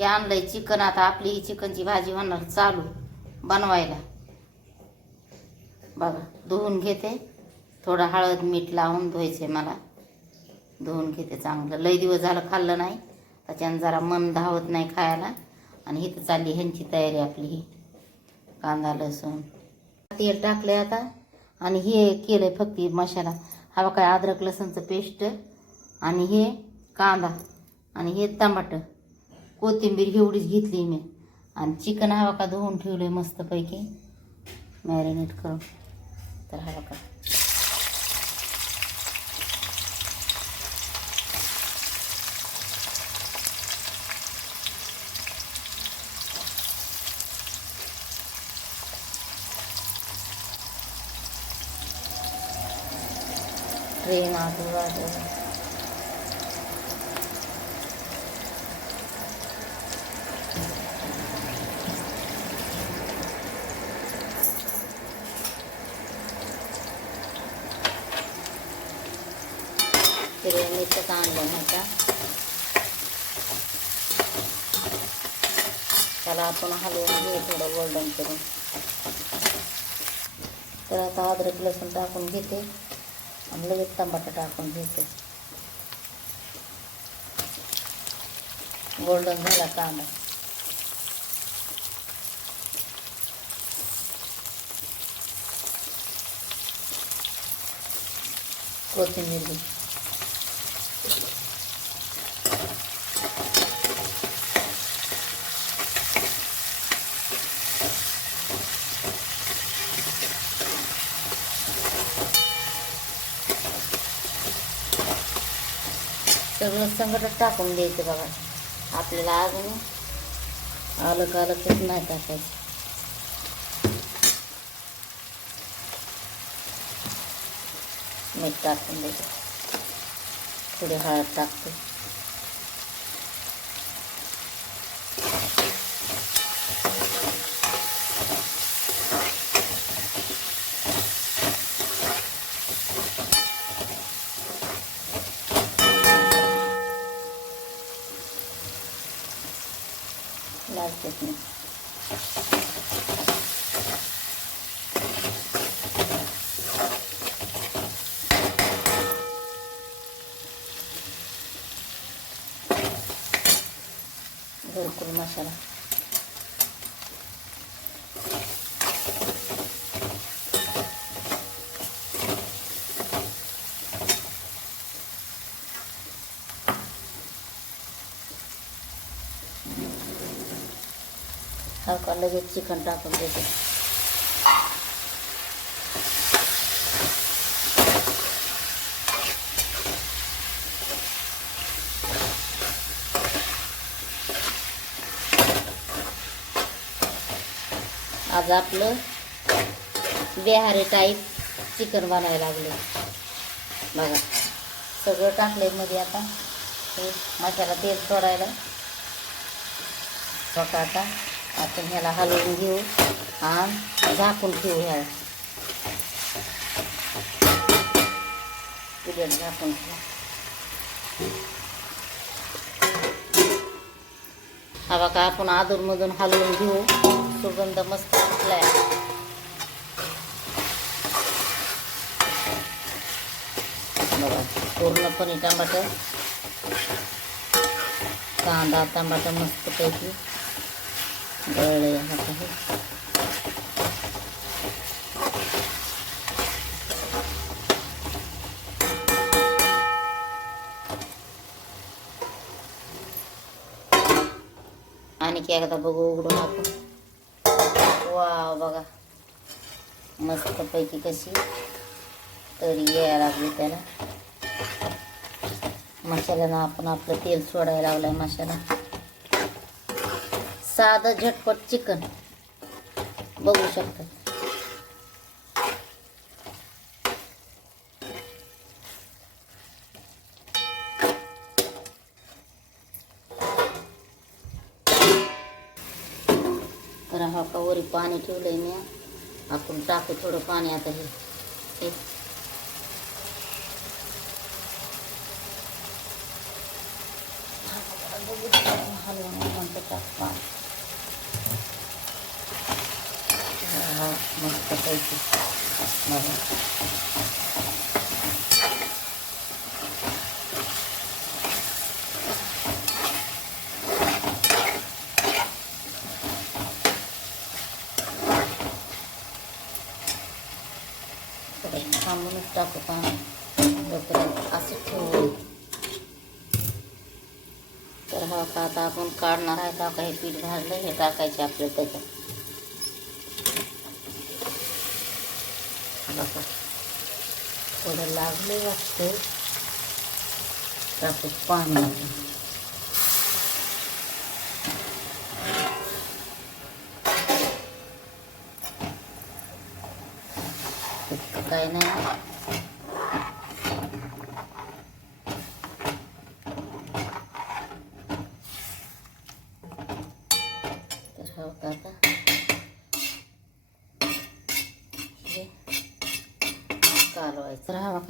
हे आणलंय चिकन आता आपली ही चिकनची भाजी होणार चालू बनवायला. बघा धुवून घेते. थोडं हळद मीठ लावून धुवायचे मला. धुवून घेते चांगलं. लय दिवस झालं खाल्लं नाही. त्याच्यानं जरा मन धावत नाही खायला. आणि इथं चालली ह्यांची तयारी आपली ही. कांदा लसूण. तेल टाकलंय आता. आणि हे केलंय फक्त मसाला. हवा काय अद्रक लसूणचं पेस्ट आणि हे कांदा आणि हे टमाटर कोथिंबीर एवढीच घेतली मी. आणि चिकन हवा का धुवून ठेवलं आहे मस्तपैकी. मॅरिनेट करून. तर हवा का. ट्रेन आजूबाजू हिरव्या मिरच्या आणल्या ह्याच्या त्याला आपण हलवून घेऊ थोडं गोल्डन करून. तर आता अद्रक लसूण टाकून घेते आणि लगेच टमाटर टाकून घेते. गोल्डन झाला कांदा. कोथिंबीर सगळं संकटात टाकून द्यायचं बघा. आपल्याला अजून आलं अलगच नाही टाकायचं. मीठ टाकून द्यायचं. थोडी हळद टाकते. です。ねゴルゴルマサラ हा का लगेच चिकन टाकून देते. आज आपलं बिहारी टाईप चिकन बनायला लागलं. बघा सगळं टाकलंयमध्ये आता. हे मसाला तेल सोडायला. बघा आता आपण ह्याला हलवून घेऊ आणि झाकून ठेवू ह्या पिरियड झाकून ठेवू. हा बघा आपण आदूरमधून हलवून घेऊ. सुगंध मस्त सुटलाय बघा पूर्णपणे टमाटर कांदा टमाटर मस्त पैकी दळले हे आहे आणखी एकदा बघू उघडून आपण. वा बघा. मस्तपैकी कशी तरी यायला लागली त्याला मसाल्यानं आपण आपलं तेल सोडायला लावलाय मसाला साधं झटपट चिकन। बघू शकतात तर हा का वरी पाणी ठेवलंय मी. आपण टाकू थोडं पाणी आता हे. हा मस्त पैकी बघा थांबूनच टाकू पाणी जोपर्यंत असं ठेवू. तर हा का आता आपण काढणार आहे का? हे पीठ भाजलं हे टाकायचे आपल्याला त्याच्यात. बघा थोडं लागले वाटते टाकू पाणी इतकं काय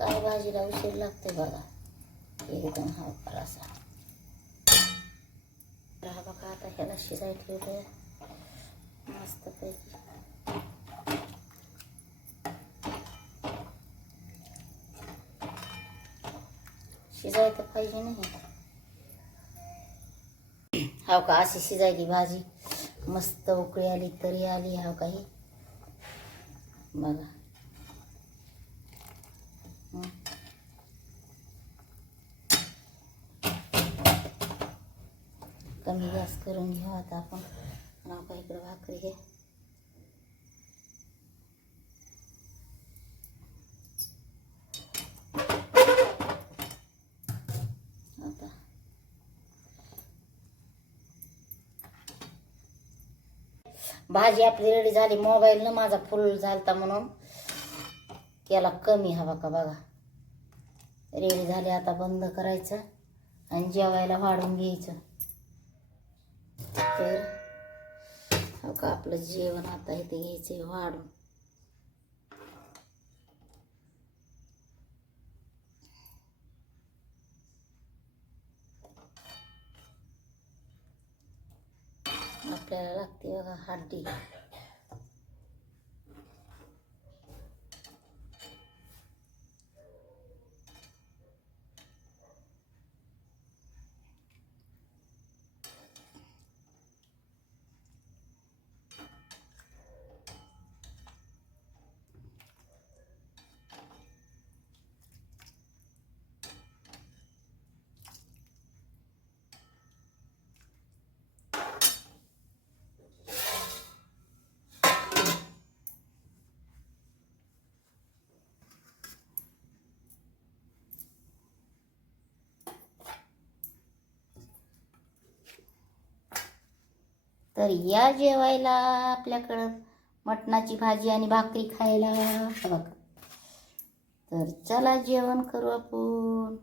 काय भाजीला उशीर लागते बघा. एकदम हा असा. राहा बघा आता ह्याला शिजाय ठेवलं मस्त पैकी. पाहिजे नाही हाव का अशी शिजायली भाजी. मस्त उकळी आली तरी आली हाव काही बघा. कमी गॅस करून घेऊ आता आपण. नाव इकडं भाकरी हे आता. भाजी आपली रेडी झाली. मोबाईलनं माझा फुल झालता म्हणून. त्याला कमी हवा का बघा. रेडी झाली आता बंद करायचं आणि जेवायला वाढून घ्यायचं. तर हो का आपलं जेवण आता इथे घ्यायचं आहे वाढून. आपल्याला लागते बघा हड्डी. तर या जेवायला आपल्याकडं मटणाची भाजी आणि भाकरी खायला. बघा. तर चला जेवण करू आपण.